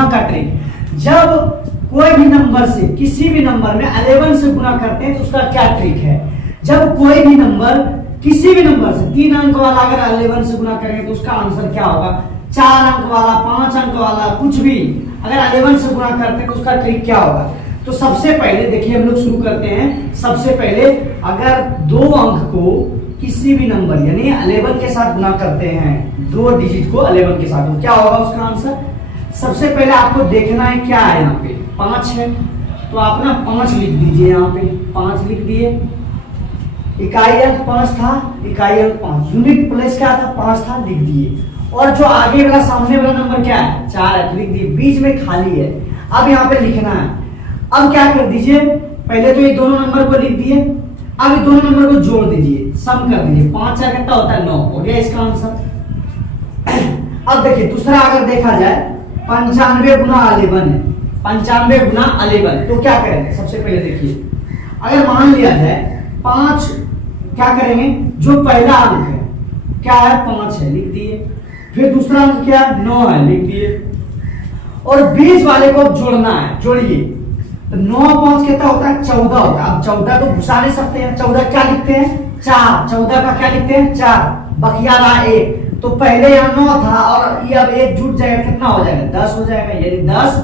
गुना का ट्रिक। जब कोई भी नंबर से किसी भी नंबर में 11 से गुना करते हैं तो उसका क्या ट्रिक है। जब कोई भी नंबर किसी भी नंबर से 3 अंक वाला अगर 11 से गुना करेंगे तो उसका आंसर क्या होगा, 4 अंक वाला, 5 अंक वाला, कुछ भी अगर 11 से गुना करते हैं तो उसका ट्रिक क्या होगा। तो सबसे पहले देखिए हम लोग शुरू करते हैं। सबसे पहले अगर 2 अंक को किसी भी नंबर यानी 11 के साथ गुना करते हैं, 2 डिजिट को 11 के साथ, तो क्या होगा उसका आंसर। सबसे पहले आपको देखना है क्या है, यहाँ पे 5 है तो आप ना 5 लिख दीजिए। यहाँ पे 5 लिख दिए, इकाई अंक 5 था, इकाई अंक 5, यूनिट प्लेस क्या था 5 था, लिख दिए। और जो आगे वाला सामने वाला नंबर क्या है 4 है तो लिख दिए, बीच में खाली है। अब यहाँ पे लिखना है। अब क्या कर दीजिए, पहले तो ये दोनों नंबर को लिख दिए, अब ये दोनों नंबर को जोड़ दीजिए, सम कर दीजिए। 5 4 कितना होता है 9, हो गया इसका आंसर। अब देखिए दूसरा अगर देखा जाए 95 गुना 11 है, 95 गुना 11 तो क्या करेंगे। सबसे पहले देखिए अगर मान लिया जाए 5, क्या करेंगे, जो पहला अंक है क्या है 5 है, लिख दिए। फिर दूसरा अंक क्या है 9 है, लिख दिए। और बीच वाले को जोड़ना है, जोड़िए। तो 9 5 कितना होता है 14 होता है। अब 14 तो घुसा नहीं सकते हैं, 14 क्या लिखते हैं 4, 14 का क्या लिखते हैं 4, बकिया रहा 1। तो पहले यहाँ 9 था और ये अब 1 जुट जाएगा, कितना हो जाएगा 10 हो जाएगा, यानी 10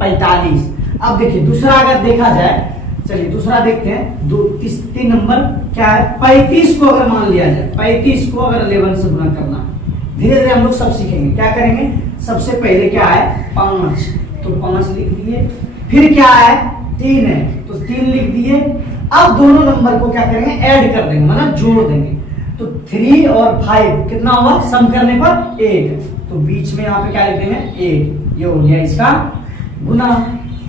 45। अब देखिए दूसरा अगर देखा जाए, चलिए दूसरा देखते हैं। 3 नंबर क्या है 35 को अगर मान लिया जाए, 35 को अगर 11 से गुना करना, धीरे धीरे हम लोग सब सीखेंगे। क्या करेंगे, सबसे पहले क्या है 5 तो 5 लिख दिए। फिर क्या है 3 है तो 3 लिख दिए। अब दोनों नंबर को क्या करेंगे ऐड कर देंगे, मतलब जोड़ देंगे। तो 3 और 5 कितना हुआ, सम करने पर 1, तो बीच में यहाँ पे क्या लिख देंगे 1। ये हो गया इसका गुना।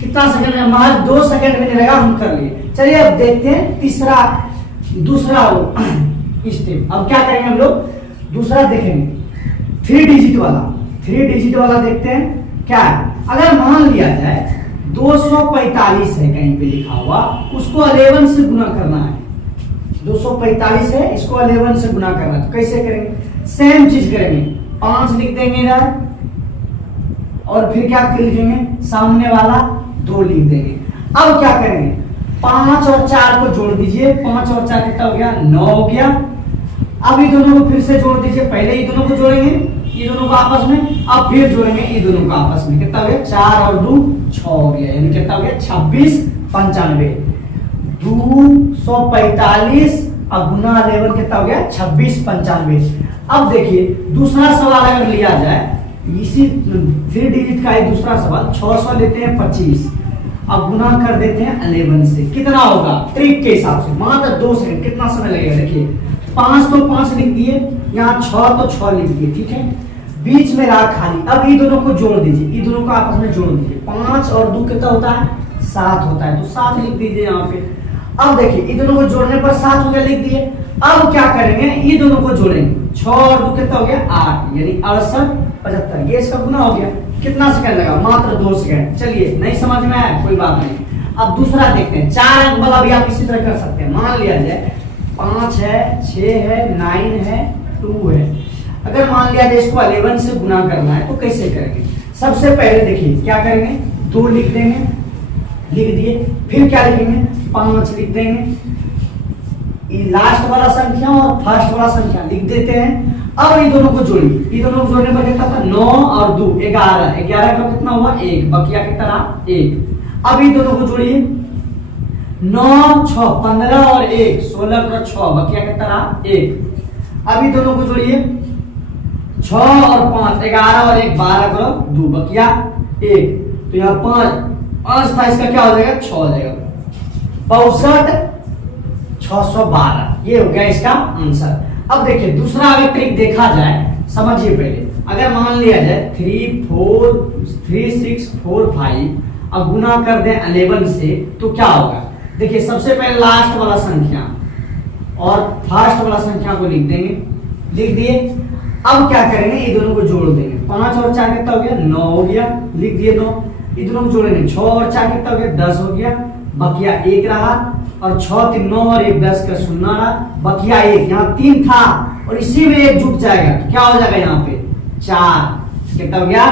कितना सेकंड में, हमारे 2 सेकंड में नहीं लगा, हम कर लिए। चलिए अब देखते हैं दूसरा स्टेप। अब क्या करेंगे हम लोग, दूसरा देखेंगे 3 डिजिट वाला देखते हैं क्या है। अगर मान लिया जाए 245 है कहीं पे लिखा हुआ, उसको 11 से गुना करना है। 245 है, इसको 11 से गुना करना है, तो कैसे करेंगे, सेम चीज करेंगे। 5 लिख देंगे इधर और फिर क्या लिखेंगे, सामने वाला 2 लिख देंगे। अब क्या करेंगे, 5 और 4 को जोड़ दीजिए। 5 और 4 कितना हो गया 9 हो गया। अब ये दोनों को फिर से जोड़ दीजिए। पहले ये दोनों को जोड़ेंगे, ये दोनों को आपस में, अब फिर जोड़ेंगे ये दोनों को आपस में। कितना हो गया 4 और 2 6 हो गया, यानी कितना हो गया 26 95। 245 अब गुना 11 कितना हो गया 26 95। अब देखिए दूसरा सवाल अगर लिया जाए, इसी 3 डिजिट का है दूसरा सवाल, 600 लेते हैं 25, अब गुना कर देते हैं 11 से, कितना होगा ट्रिक के हिसाब से, मात्र 2 सेकंड, कितना समय लगेगा। देखिए 5 तो 5 लिख दिए, यहाँ 6 तो 6 लिख दिए, ठीक है। बीच में रहा खाली, अब ये दोनों को जोड़ दीजिए, ये दोनों को आपस में जोड़ दीजिए। 5 और 2 कितना होता है 7 होता है, तो 7 लिख दीजिए यहाँ पे। अब देखिए ये दोनों को जोड़ने पर 7 हो गया, लिख दिए। अब क्या करेंगे, ये दोनों को जोड़ेंगे, 6 और 2 कितना हो गया 8, यानी 68 75, ये इसका गुना हो गया। कितना सेकंड लगा, मात्र 2 सेकंड। चलिए नहीं समझ में आया कोई बात नहीं। अब दूसरा देखते हैं, 4 अंक वाला भी आप इसी तरह कर सकते हैं। मान लिया जाए 5 है 6 है 9 है 2 है, अगर मान लिया जाए इसको 11 से गुना करना है तो कैसे करेंगे। सबसे पहले देखिए क्या करेंगे, 2 लिख देंगे, लिख दिए। फिर क्या लिखेंगे 5 लिख देंगे, लास्ट वाला संख्या और फर्स्ट वाला संख्या लिख देते हैं। अब ये दोनों को जोड़िए, ये दोनों को जोड़ने पर कितना था 9 और 2 11, 11 का कितना हुआ 1, बकिया कितना रहा 1। अब ये दोनों को जोड़िए, 9 6 15 और 1 16 का 6, बकिया कितना रहा 1। अब ये दोनों को जोड़िए, 6 और 5 11 और 1 12 करो 2, बकिया 1। तो यहाँ 5 था, इसका क्या हो जाएगा 6 हो जाएगा, 62 612, ये हो गया इसका आंसर। अब देखिए दूसरा अगर ट्रिक देखा जाए, समझिए पहले। अगर मान लिया जाए 3 6 4 5, अब गुना कर दें 11 से तो क्या होगा। देखिए सबसे पहले लास्ट वाला संख्या और फर्स्ट वाला संख्या को लिख देंगे, लिख दिए। अब क्या करेंगे, ये दोनों को जोड़ देंगे। 5 और 4 कितना हो गया 9 हो गया, लिख दिए 9। ये दोनों को जोड़ेंगे, 6 और 4 कितना हो गया 10 हो गया, बकिया 1 रहा। और 6 3 9 और 1 10 का 0 रहा, बकिया 1। यहाँ 3 था और इसी में 1 जुट जाएगा तो क्या हो जाएगा यहाँ पे 4, कितना हो गया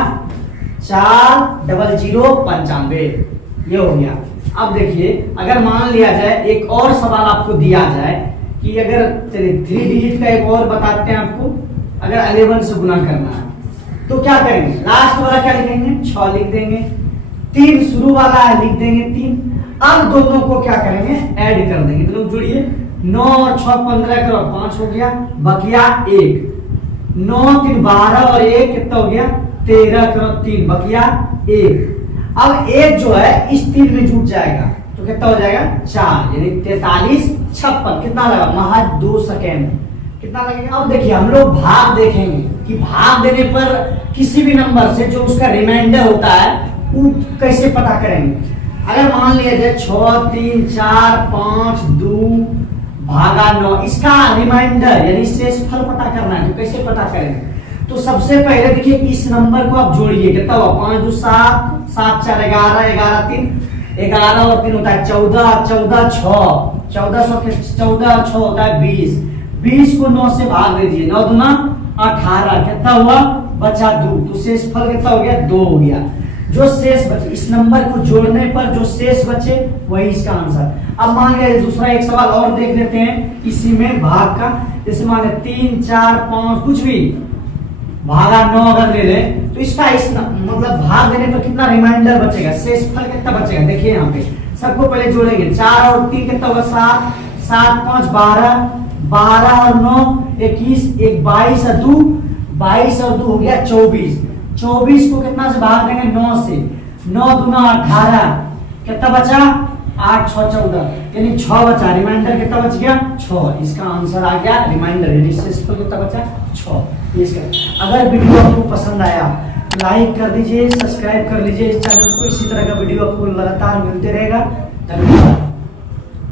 40095 ये हो गया। अब देखिए अगर मान लिया जाए एक और सवाल आपको दिया जाए कि अगर चलिए 3 डिजिट का एक और बताते हैं आपको, अगर 11 से गुना करना है तो क्या करेंगे, लास्ट वाला क्या लिखेंगे 6 लिख देंगे, 3 शुरू वाला है लिख देंगे 3। अब दोनों को क्या करेंगे ऐड कर देंगे, तो लोग जुड़िए 9 और 6 15 करो 5 हो गया, बकिया 1, 9 3 12 और 1 कितना हो गया 13 करो 3 बकिया 1। अब 1 जो है इस 3 में जुट जाएगा तो कितना हो जाएगा 4, यानी 43 56 कितना लगा महज 2 सेकेंड कितना लगेगा। अब देखिए हम लोग भाग देखेंगे कि भाग देने पर किसी भी नंबर से जो उसका रिमाइंडर होता है वो कैसे पता करेंगे। अगर मान लिया जाए 6 3 4 5 2 भागा 9, इसका रिमाइंडर यानी शेषफल पता करना है तो कैसे पता करेंगे। तो सबसे पहले देखिए इस नंबर को आप जोड़िए, कितना हुआ 5 2 7 7 4 11 11 3 11 और 3 होता है 14 14 6 14 6 होता है 20 20 को 9 से भाग दीजिए 9 दूना 18 कितना हुआ बचा 2, तो शेषफल कितना हो गया 2 हो गया। जो शेष बचे इस नंबर को जोड़ने पर जो शेष बचे वही इसका आंसर। अब मान लिया दूसरा एक सवाल और देख लेते हैं इसी में भाग का, जैसे मान लिया 3 4 5 कुछ भी भागा 9 अगर ले ले तो इसका मतलब भाग देने पर कितना रिमाइंडर बचेगा, शेषफल कितना बचेगा। देखिए यहाँ पे सबको पहले जोड़ेंगे 4 और 3 कितना होगा 7 7 5 12 12 और 9 21 1 22 और 2 22 और 2 हो गया 24 24 को कितना से भाग देंगे 9 से 9 दूना 18 कितना बचा 8 6 14 यानी 6 बचा, रिमाइंडर कितना बच गया 6। इसका आंसर आ गया रिमाइंडर यानी शेषफल कितना बचा 6। इसका अगर वीडियो आपको पसंद आया लाइक कर दीजिए, सब्सक्राइब कर लीजिए इस चैनल को, इसी तरह का वीडियो आपको लगातार मिलते रहेगा। धन्यवाद।